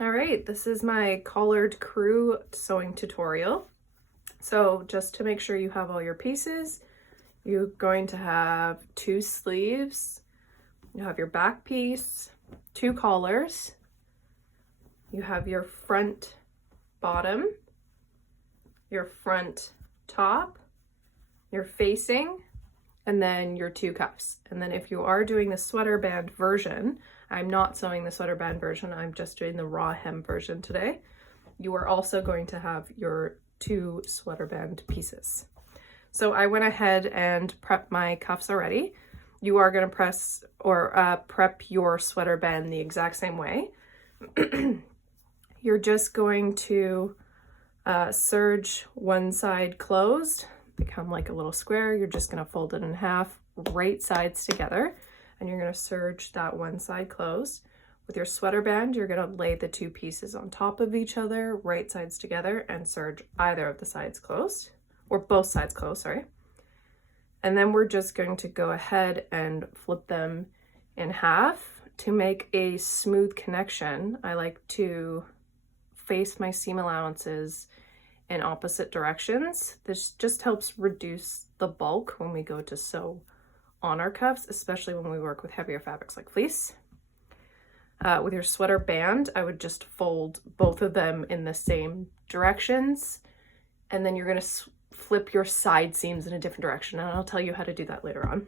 All right, this is my collared crew sewing tutorial. So just to make sure you have all your pieces, you're going to have 2 sleeves, you have your back piece, 2 collars, you have your front bottom, your front top, your facing, and then your 2 cuffs. And then if you are doing the sweater band version, I'm not sewing the sweater band version, I'm just doing the raw hem version today. You are also going to have your 2 sweater band pieces. So I went ahead and prepped my cuffs already. You are going to prep your sweater band the exact same way. You're just going to serge one side closed, become like a little square. You're just going to fold it in half, right sides together, and you're going to serge that one side closed. With your sweater band, you're going to lay the 2 pieces on top of each other, right sides together, and serge either of the sides closed, or both sides closed, sorry. And then we're just going to go ahead and flip them in half. To make a smooth connection, I like to face my seam allowances in opposite directions. This just helps reduce the bulk when we go to sew on our cuffs, especially when we work with heavier fabrics like fleece. With your sweater band, I would just fold both of them in the same directions, and then you're going to flip your side seams in a different direction, and I'll tell you how to do that later on.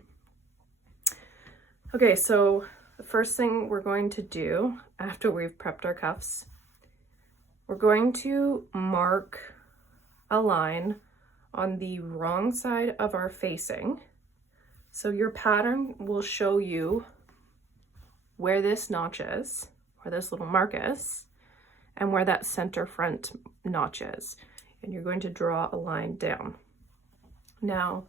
Okay, so the first thing we're going to do after we've prepped our cuffs, we're going to mark a line on the wrong side of our facing. So your pattern will show you where this notch is, where this little mark is, and where that center front notch is. And you're going to draw a line down. Now,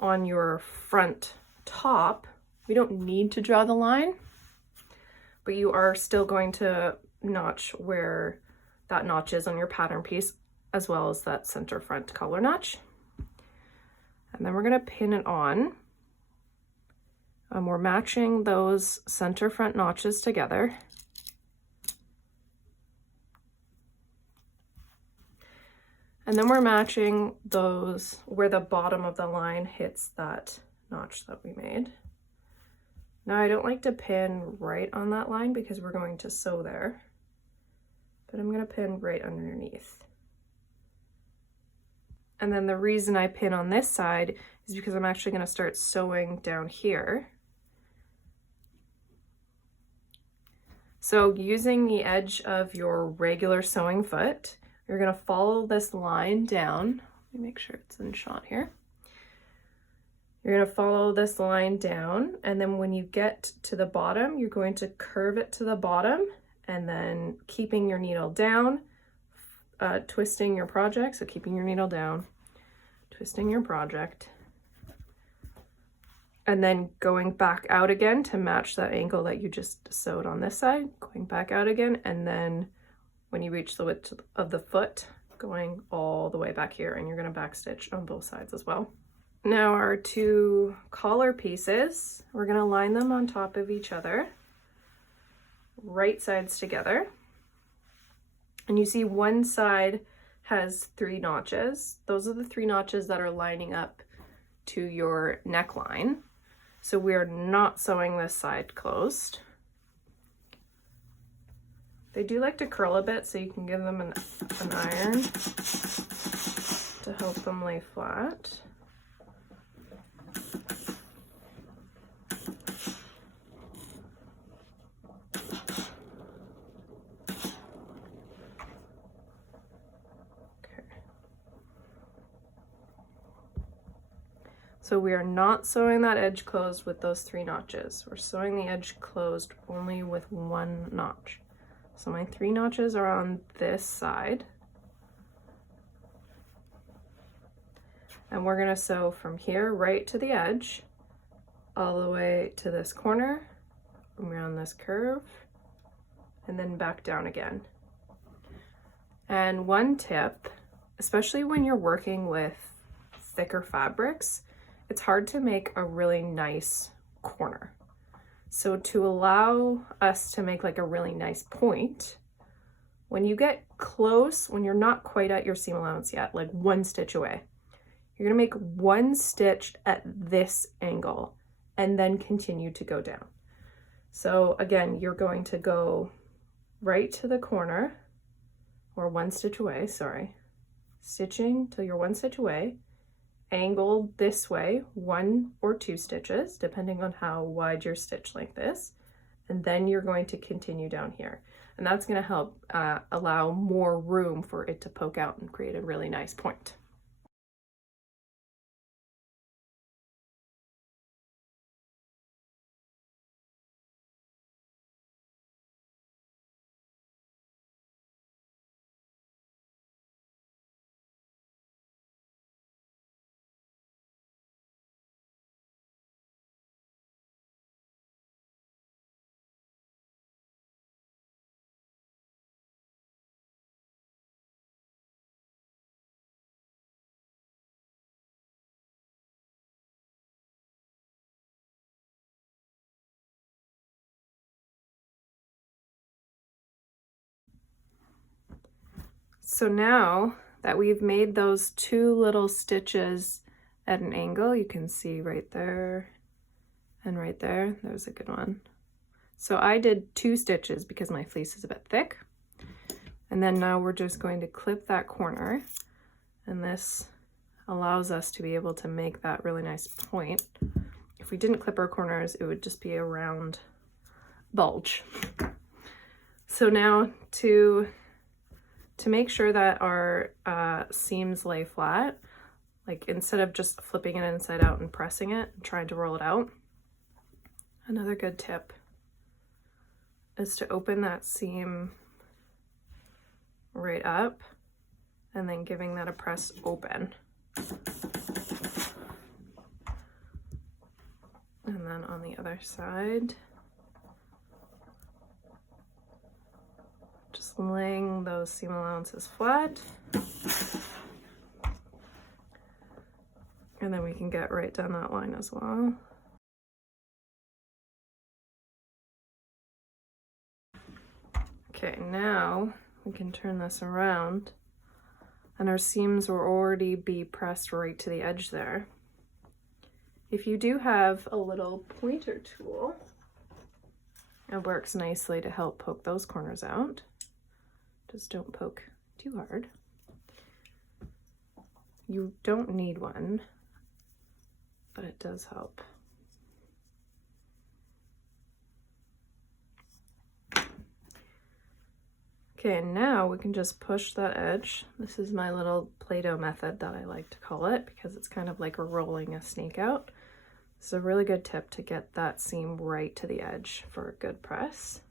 on your front top, we don't need to draw the line, but you are still going to notch where that notch is on your pattern piece, as well as that center front collar notch. And then we're going to pin it on. We're matching those center front notches together. And then we're matching those where the bottom of the line hits that notch that we made. Now I don't like to pin right on that line because we're going to sew there, but I'm going to pin right underneath. And then the reason I pin on this side is because I'm actually going to start sewing down here. So using the edge of your regular sewing foot, you're going to follow this line down. Let me make sure it's in shot here. You're going to follow this line down, and then when you get to the bottom, you're going to curve it to the bottom, and then keeping your needle down, twisting your project. So keeping your needle down, twisting your project, and then going back out again to match that angle that you just sewed on this side, going back out again, and then when you reach the width of the foot, going all the way back here, and you're going to backstitch on both sides as well. Now our 2 collar pieces, we're going to line them on top of each other, right sides together. And you see one side has 3 notches. Those are the 3 notches that are lining up to your neckline. So we are not sewing this side closed. They do like to curl a bit, so you can give them an iron to help them lay flat. So we are not sewing that edge closed with those 3 notches. We're sewing the edge closed only with 1 notch. So my 3 notches are on this side. And we're gonna sew from here right to the edge, all the way to this corner, around this curve, and then back down again. And one tip, especially when you're working with thicker fabrics, it's hard to make a really nice corner. So to allow us to make like a really nice point, When you get close, when you're not quite at your seam allowance yet, like 1 stitch away, you're gonna make 1 stitch at this angle and then continue to go down. So again, you're going to go right to the corner, or 1 stitch away, sorry, stitching till you're 1 stitch away, angled this way, 1 or 2 stitches, depending on how wide your stitch length is. And then you're going to continue down here. And that's going to help allow more room for it to poke out and create a really nice point. So now that we've made those 2 little stitches at an angle, you can see right there and right there, there's a good one. So I did 2 stitches because my fleece is a bit thick. And then now we're just going to clip that corner, and this allows us to be able to make that really nice point. If we didn't clip our corners, it would just be a round bulge. So now to make sure that our seams lay flat, like instead of just flipping it inside out and pressing it and trying to roll it out, another good tip is to open that seam right up and then giving that a press open. And then on the other side, just laying those seam allowances flat. And then we can get right down that line as well. Okay, now we can turn this around, and our seams will already be pressed right to the edge there. If you do have a little pointer tool, it works nicely to help poke those corners out. Just don't poke too hard. You don't need one, but it does help. Okay, and now we can just push that edge. This is my little Play-Doh method that I like to call it, because it's kind of like rolling a snake out. This is a really good tip to get that seam right to the edge for a good press.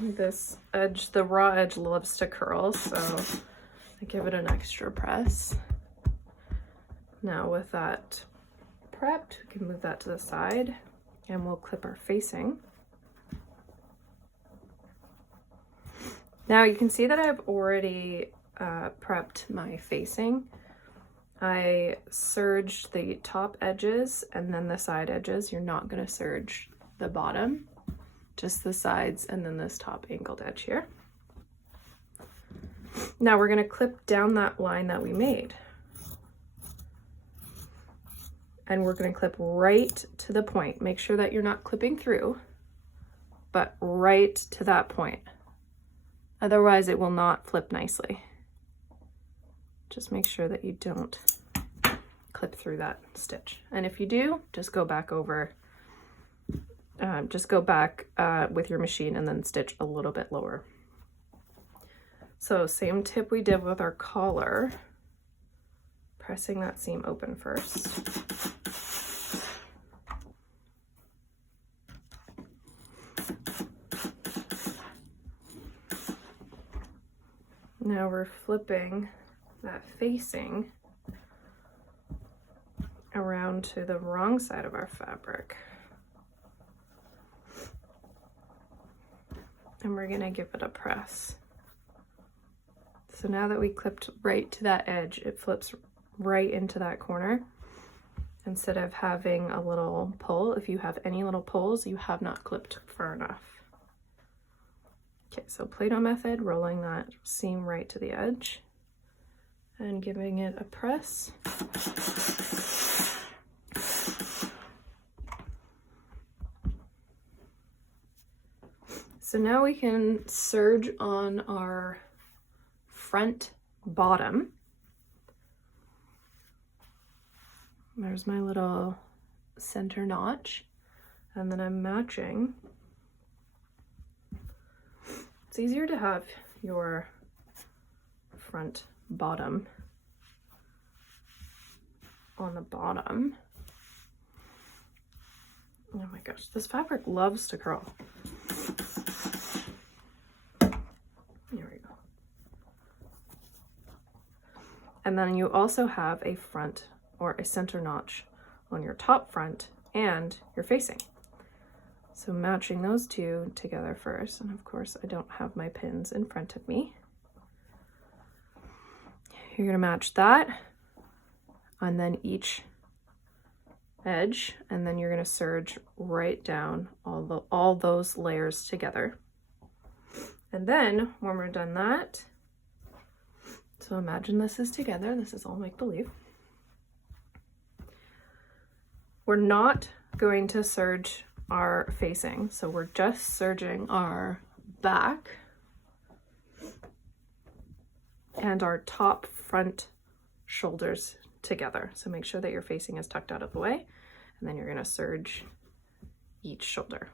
This edge, the raw edge, loves to curl, so I give it an extra press. Now with that prepped, we can move that to the side and we'll clip our facing. Now you can see that I've already prepped my facing. I serged the top edges and then the side edges. You're not going to serge the bottom, just the sides and then this top angled edge here. Now we're going to clip down that line that we made. And we're going to clip right to the point. Make sure that you're not clipping through, but right to that point. Otherwise it will not flip nicely. Just make sure that you don't clip through that stitch. And if you do, just go back over, with your machine and then stitch a little bit lower. So same tip we did with our collar, pressing that seam open first. Now we're flipping that facing around to the wrong side of our fabric. And we're gonna give it a press. So now that we clipped right to that edge, it flips right into that corner. instead of having a little pull. If you have any little pulls, you have not clipped far enough. Okay, so Play-Doh method, rolling that seam right to the edge and giving it a press. So now we can serge on our front bottom. There's my little center notch, and then I'm matching. It's easier to have your front bottom on the bottom. Oh my gosh, this fabric loves to curl. Here we go. And then you also have a front or a center notch on your top front and your facing. So matching those two together first, and of course I don't have my pins in front of me. You're gonna match that and then each edge, and then you're gonna serge right down all those layers together. And then when we're done that, so imagine this is together, this is all make-believe. We're not going to serge our facing, so we're just serging our back and our top front shoulders together. So make sure that your facing is tucked out of the way, and then you're going to serge each shoulder.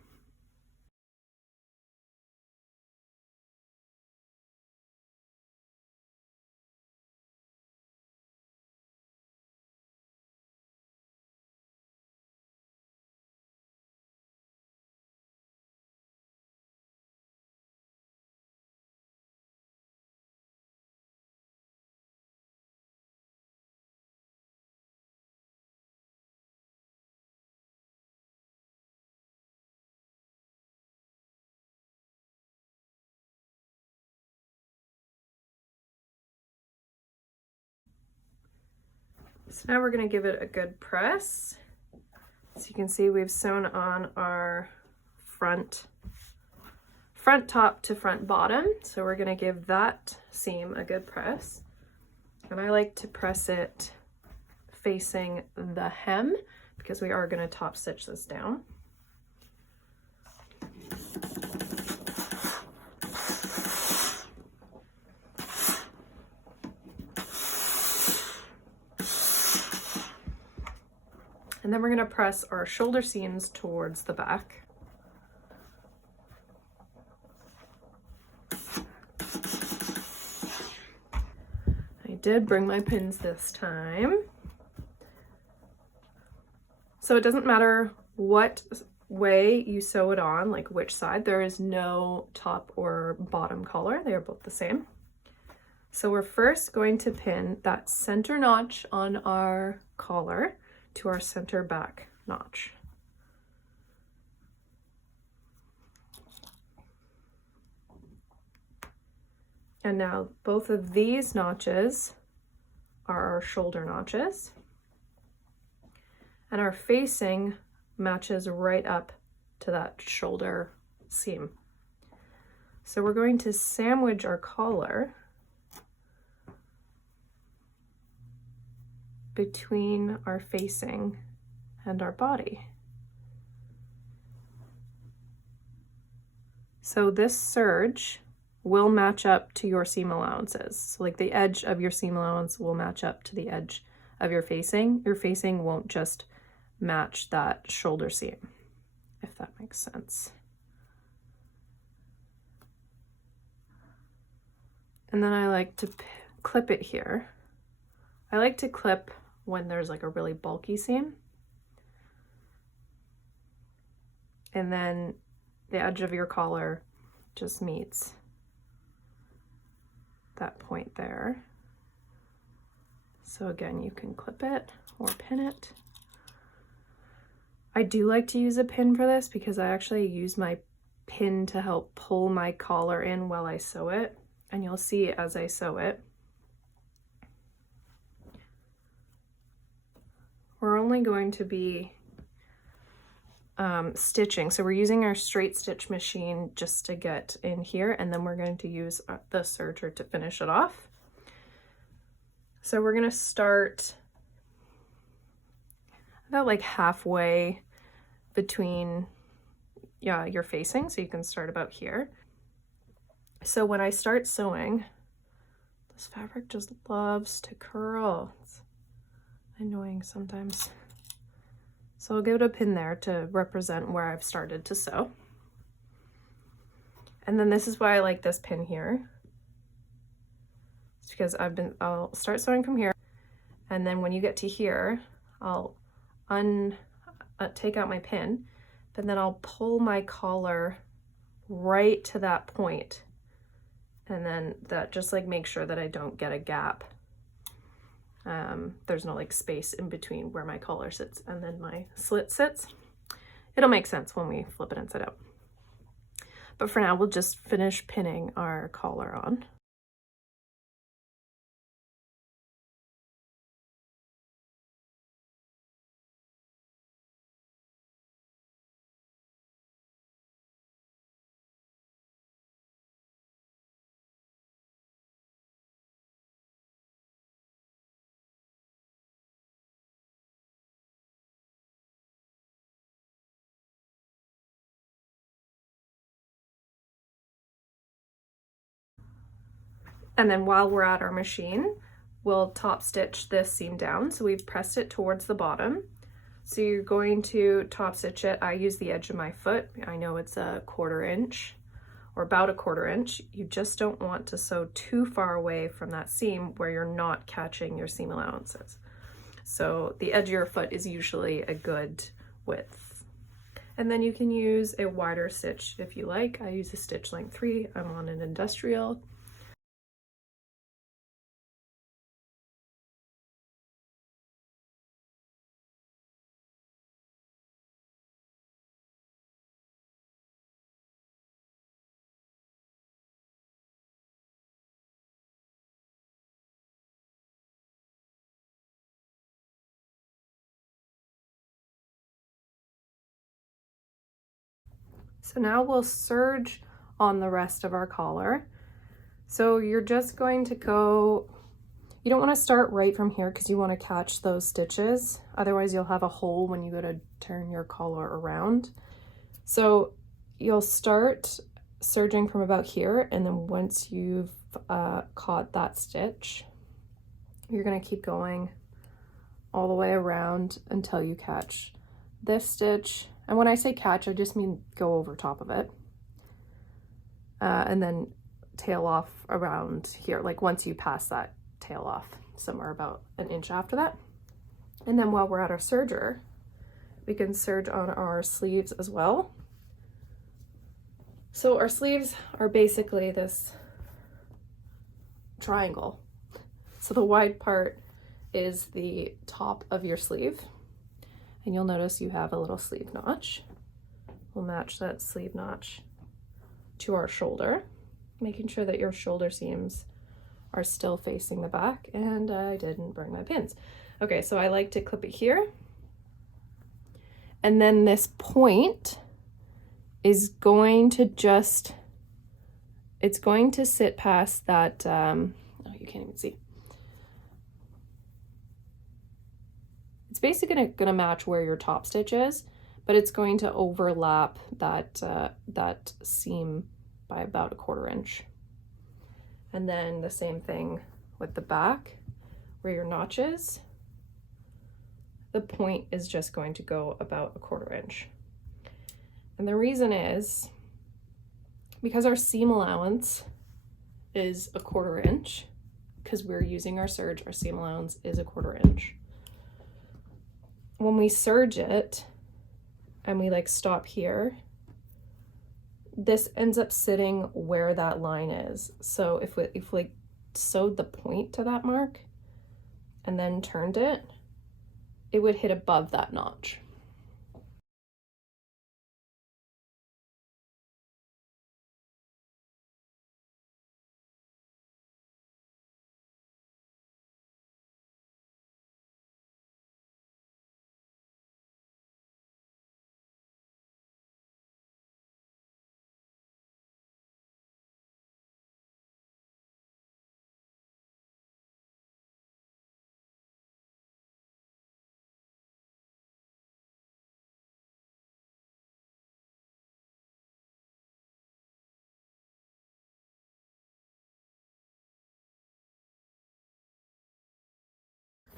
So now we're going to give it a good press. So you can see we've sewn on our front top to front bottom. So we're going to give that seam a good press. And I like to press it facing the hem because we are going to top stitch this down. And then we're going to press our shoulder seams towards the back. I did bring my pins this time. So it doesn't matter what way you sew it on, like which side, there is no top or bottom collar. They are both the same. So we're first going to pin that center notch on our collar to our center back notch. And now both of these notches are our shoulder notches, and our facing matches right up to that shoulder seam. So we're going to sandwich our collar between our facing and our body. So this serge will match up to your seam allowances. So like the edge of your seam allowance will match up to the edge of your facing. Your facing won't just match that shoulder seam, if that makes sense. And then I like to clip it here. I like to clip when there's like a really bulky seam. And then the edge of your collar just meets that point there. So again, you can clip it or pin it. I do like to use a pin for this because I actually use my pin to help pull my collar in while I sew it. And you'll see as I sew it, we're only only going to be stitching. So we're using our straight stitch machine just to get in here, and then we're going to use the serger to finish it off. So we're going to start about like halfway between your facing, so you can start about here. So when I start sewing, this fabric just loves to curl. It's annoying sometimes. So I'll give it a pin there to represent where I've started to sew. And then this is why I like this pin here. It's because I'll start sewing from here, and then when you get to here, I'll take out my pin, but then I'll pull my collar right to that point, and then that just like make sure that I don't get a gap. There's no like space in between where my collar sits and then my slit sits. It'll make sense when we flip it inside out. But for now, we'll just finish pinning our collar on. And then while we're at our machine, we'll top stitch this seam down. So we've pressed it towards the bottom. So you're going to top stitch it. I use the edge of my foot. I know it's a 1/4 inch or about a 1/4 inch. You just don't want to sew too far away from that seam where you're not catching your seam allowances. So the edge of your foot is usually a good width. And then you can use a wider stitch if you like. I use a stitch length 3. I'm on an industrial. So now we'll serge on the rest of our collar. So you're just going to go, you don't want to start right from here because you want to catch those stitches. Otherwise you'll have a hole when you go to turn your collar around. So you'll start serging from about here, and then once you've caught that stitch, you're going to keep going all the way around until you catch this stitch. And when I say catch, I just mean go over top of it. And then tail off around here, like once you pass that, tail off somewhere about an inch after that. And then while we're at our serger, we can serge on our sleeves as well. So our sleeves are basically this triangle. So the wide part is the top of your sleeve. And you'll notice you have a little sleeve notch. We'll match that sleeve notch to our shoulder, making sure that your shoulder seams are still facing the back, and I didn't bring my pins. Okay, so I like to clip it here. And then this point is going to just, it's going to sit past that, oh, you can't even see. It's basically gonna match where your top stitch is, but it's going to overlap that, that seam by about a 1/4 inch. And then the same thing with the back, where your notch is. The point is just going to go about a 1/4 inch. And the reason is because our seam allowance is a 1/4 inch, because we're using our serge, our seam allowance is a 1/4 inch. When we serge it and we like stop here, this ends up sitting where that line is. So if we sewed the point to that mark and then turned it, it would hit above that notch.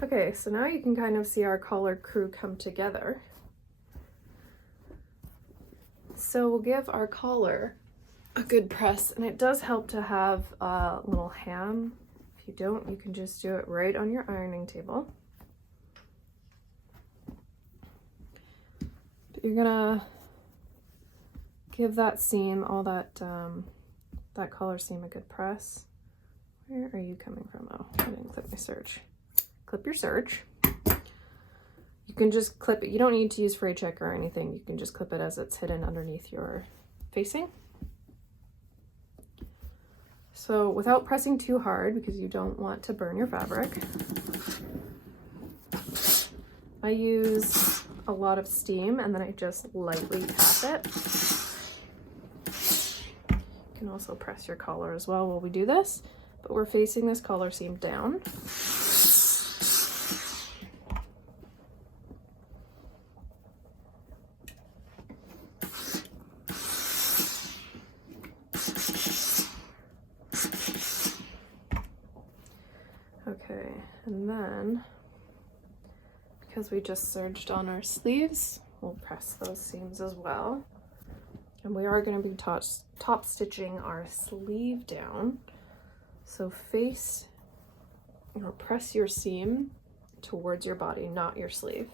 Okay, so now you can kind of see our collar crew come together. So we'll give our collar a good press, and it does help to have a little ham. If you don't, you can just do it right on your ironing table. But you're gonna give that seam, all that that collar seam, a good press. Where are you coming from? Oh, I didn't clip my serge. Clip your serge. You can just clip it. You don't need to use fray check or anything. You can just clip it as it's hidden underneath your facing. So without pressing too hard, because you don't want to burn your fabric, I use a lot of steam and then I just lightly tap it. You can also press your collar as well while we do this, but we're facing this collar seam down. Okay, and then because we just serged on our sleeves, we'll press those seams as well. And we are going to be top stitching our sleeve down. So face or press your seam towards your body, not your sleeve.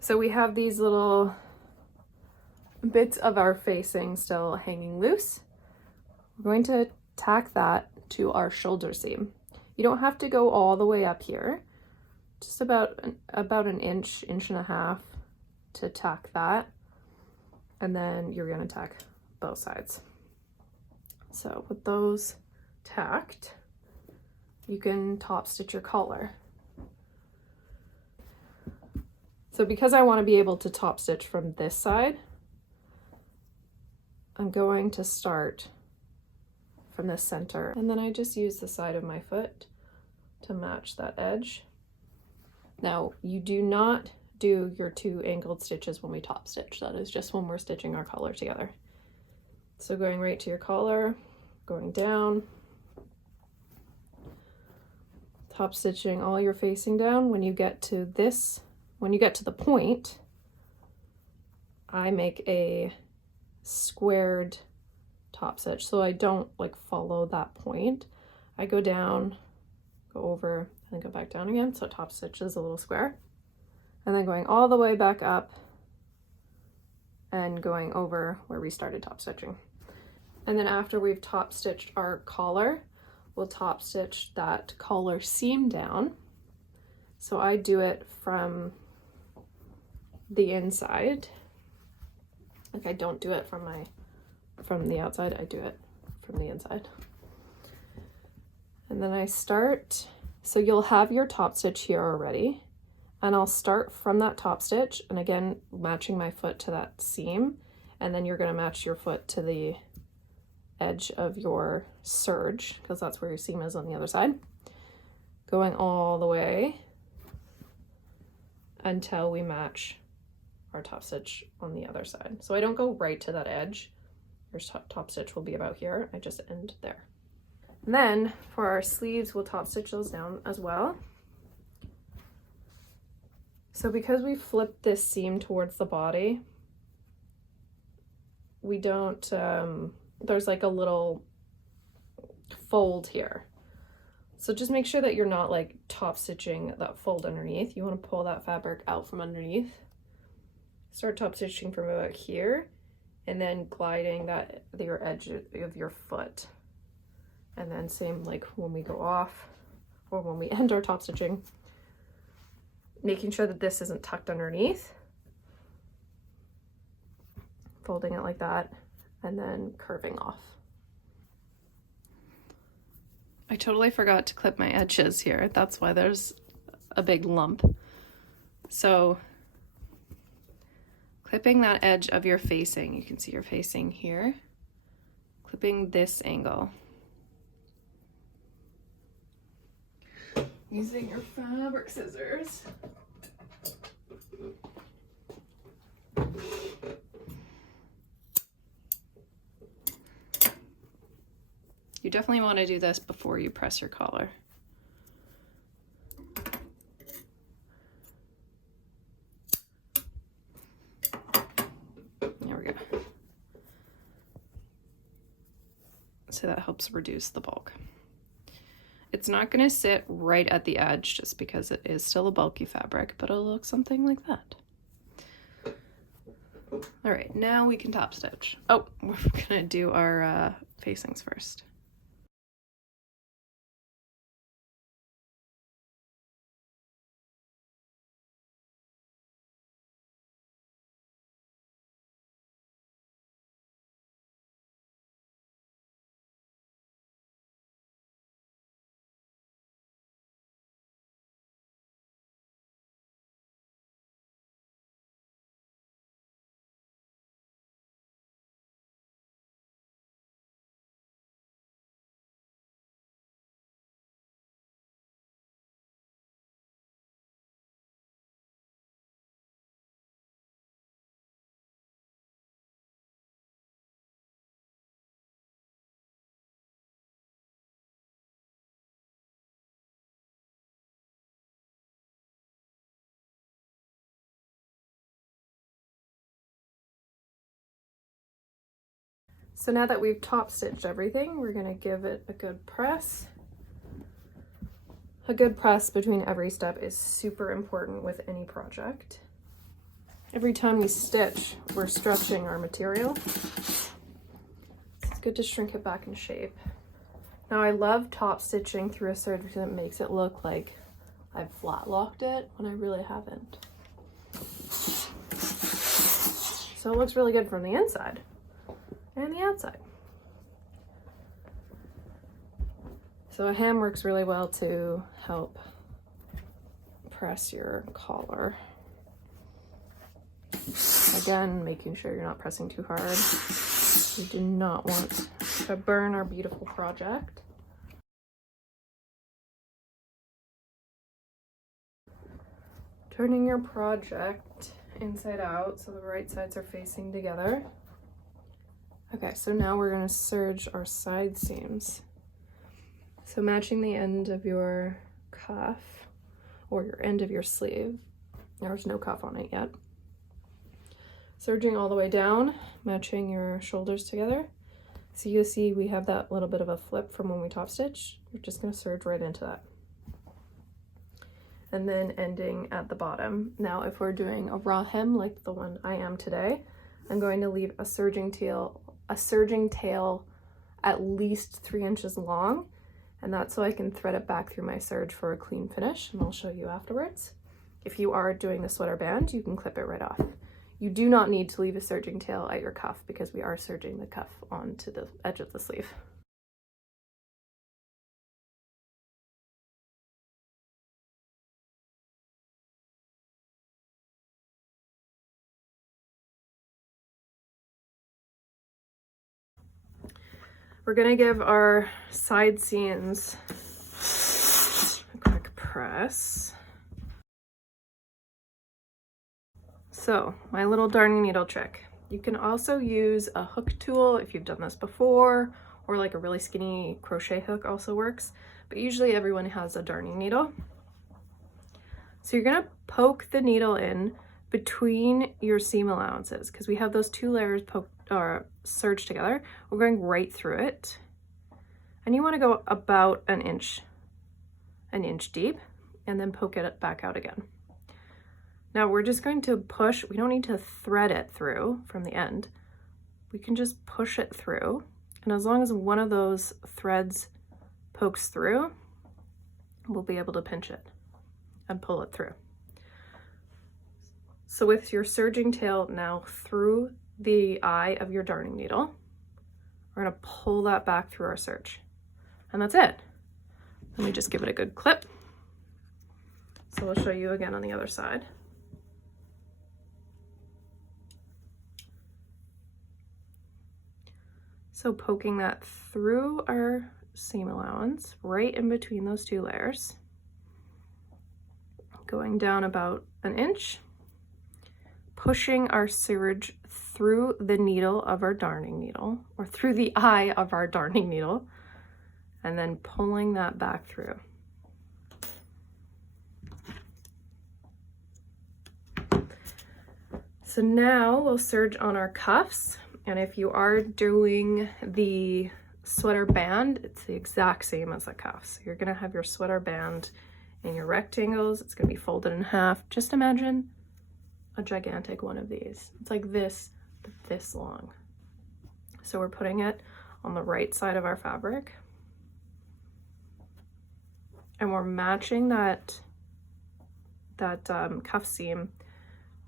So we have these little bits of our facing still hanging loose. We're going to tack that to our shoulder seam. You don't have to go all the way up here, just about an inch, inch and a half to tack that. And then you're gonna tack both sides. So with those tacked, you can top stitch your collar. So because I want to be able to top stitch from this side, I'm going to start from the center, and then I just use the side of my foot to match that edge. Now you do not do your 2 angled stitches when we top stitch. That is just when we're stitching our collar together. So going right to your collar, going down, top stitching all your facing down. When you get to this, when you get to the point, I make a squared top stitch, so I don't like follow that point. I go down, go over, and then go back down again, so top stitch is a little square, and then going all the way back up and going over where we started top stitching. And then after we've top stitched our collar, we'll top stitch that collar seam down. So I do it from the inside, like I don't do it from the outside, I do it from the inside. And then I start, so you'll have your top stitch here already, and I'll start from that top stitch, and again matching my foot to that seam, and then you're going to match your foot to the edge of your serge, because that's where your seam is on the other side, going all the way until we match our top stitch on the other side. So I don't go right to that edge. Your top stitch will be about here. I just end there. And then for our sleeves, we'll top stitch those down as well. So because we flipped this seam towards the body, we don't, there's like a little fold here. So just make sure that you're not like top stitching that fold underneath. You want to pull that fabric out from underneath. Start top stitching from about here, and then gliding that your edge of your foot. And then same like when we go off or when we end our top stitching, making sure that this isn't tucked underneath, folding it like that, and then curving off. I totally forgot to clip my edges here. That's why there's a big lump. So clipping that edge of your facing, you can see your facing here, clipping this angle. Using your fabric scissors. You definitely want to do this before you press your collar. There we go. So that helps reduce the bulk. It's not going to sit right at the edge just because it is still a bulky fabric, but it'll look something like that. All right, now we can top stitch. Oh, we're gonna do our facings first. So now that we've top stitched everything, we're gonna give it a good press. A good press between every step is super important with any project. Every time we stitch, we're stretching our material. It's good to shrink it back in shape. Now I love top stitching through a serge because it makes it look like I've flat locked it when I really haven't. So it looks really good from the inside and the outside. So a hem works really well to help press your collar. Again, making sure you're not pressing too hard. We do not want to burn our beautiful project. Turning your project inside out so the right sides are facing together. Okay, so now we're going to serge our side seams. So matching the end of your cuff or your end of your sleeve. There's no cuff on it yet. Serging all the way down, matching your shoulders together. So you'll see we have that little bit of a flip from when we top stitch. You're just going to serge right into that. And then ending at the bottom. Now if we're doing a raw hem like the one I am today, I'm going to leave a serging tail at least 3 inches long, and that's so I can thread it back through my serge for a clean finish, and I'll show you afterwards. If you are doing the sweater band, you can clip it right off. You do not need to leave a serging tail at your cuff because we are serging the cuff onto the edge of the sleeve. We're gonna give our side seams a quick press. So, my little darning needle trick. You can also use a hook tool if you've done this before, or like a really skinny crochet hook also works, but usually everyone has a darning needle. So you're gonna poke the needle in between your seam allowances because we have those two layers serged together. We're going right through it, and you want to go about an inch deep and then poke it back out again. Now we're just going to push. We don't need to thread it through from the end. We can just push it through, and as long as one of those threads pokes through, we'll be able to pinch it and pull it through. So with your serging tail now through the eye of your darning needle, we're gonna pull that back through our serge. And that's it. Let me just give it a good clip. So I'll show you again on the other side. So poking that through our seam allowance, right in between those two layers, going down about an inch, pushing our serge through the needle of our darning needle, or through the eye of our darning needle, and then pulling that back through. So now we'll serge on our cuffs, and if you are doing the sweater band, it's the exact same as the cuffs. You're gonna have your sweater band in your rectangles. It's gonna be folded in half. Just imagine a gigantic one of these. It's like this, but this long. So we're putting it on the right side of our fabric, and we're matching that cuff seam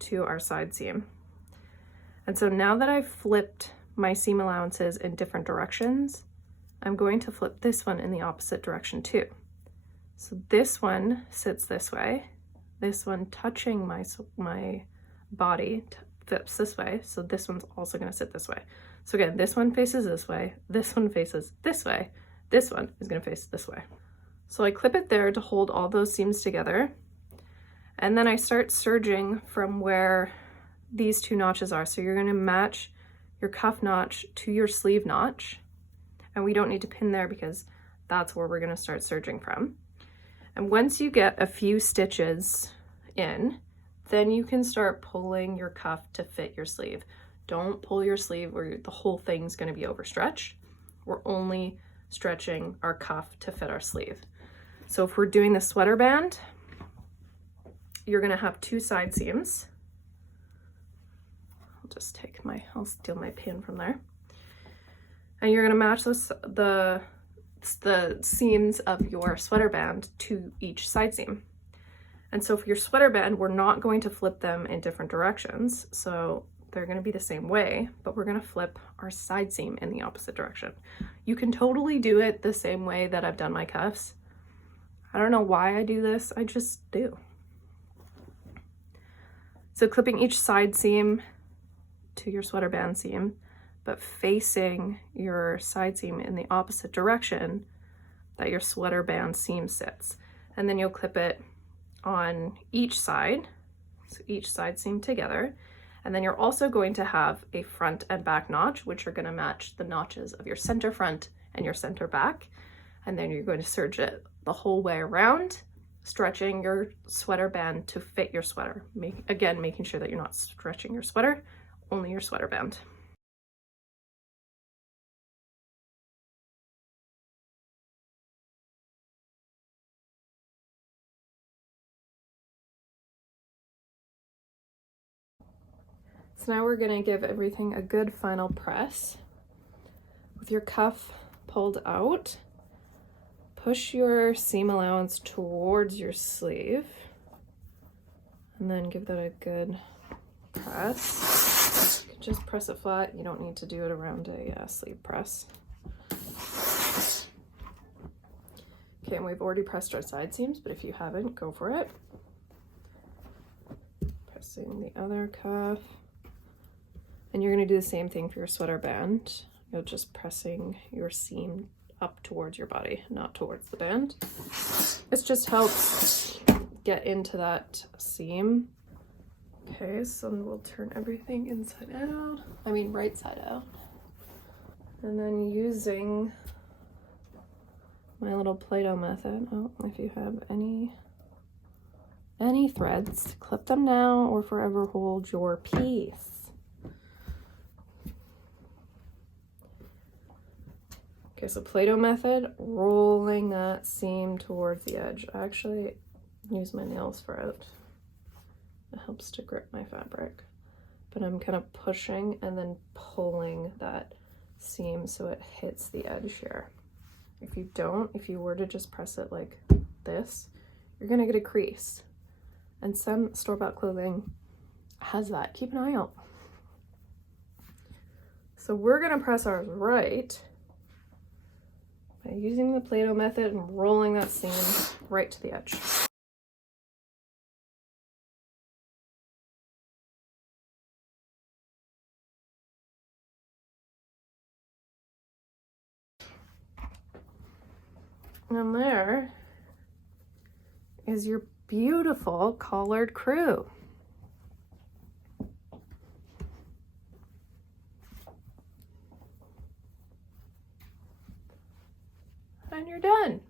to our side seam. And so now that I've flipped my seam allowances in different directions, I'm going to flip this one in the opposite direction too. So this one sits this way, this one touching my body flips this way, so this one's also going to sit this way. So again, this one faces this way, this one faces this way, this one is going to face this way. So I clip it there to hold all those seams together, and then I start serging from where these two notches are. So you're going to match your cuff notch to your sleeve notch, and we don't need to pin there because that's where we're going to start serging from. And once you get a few stitches in, then you can start pulling your cuff to fit your sleeve. Don't pull your sleeve where the whole thing's going to be overstretched. We're only stretching our cuff to fit our sleeve. So if we're doing the sweater band, you're going to have two side seams. I'll steal my pin from there. And you're going to match the seams of your sweater band to each side seam. And so for your sweater band, we're not going to flip them in different directions. So they're going to be the same way, but we're going to flip our side seam in the opposite direction. You can totally do it the same way that I've done my cuffs. I don't know why I do this, I just do. So clipping each side seam to your sweater band seam, but facing your side seam in the opposite direction that your sweater band seam sits. And then you'll clip it on each side, so each side seam together. And then you're also going to have a front and back notch, which are going to match the notches of your center front and your center back. And then you're going to serge it the whole way around, stretching your sweater band to fit your sweater. Again, making sure that you're not stretching your sweater, only your sweater band. So now we're going to give everything a good final press. With your cuff pulled out, push your seam allowance towards your sleeve, and then give that a good press. You can just press it flat. You don't need to do it around a sleeve press. Okay, and we've already pressed our side seams, but if you haven't, go for it. Pressing the other cuff. And you're going to do the same thing for your sweater band. You're just pressing your seam up towards your body, not towards the band. This just helps get into that seam. Okay, so we'll turn everything inside out. Right side out. And then using my little Play-Doh method, if you have any threads, clip them now or forever hold your piece. Okay, so Play-Doh method, rolling that seam towards the edge. I actually use my nails for it. It helps to grip my fabric. But I'm kind of pushing and then pulling that seam so it hits the edge here. If you were to just press it like this, you're gonna get a crease. And some store-bought clothing has that. Keep an eye out. So we're gonna press ours right by using the Play-Doh method and rolling that seam right to the edge. And there is your beautiful collared crew. and you're done.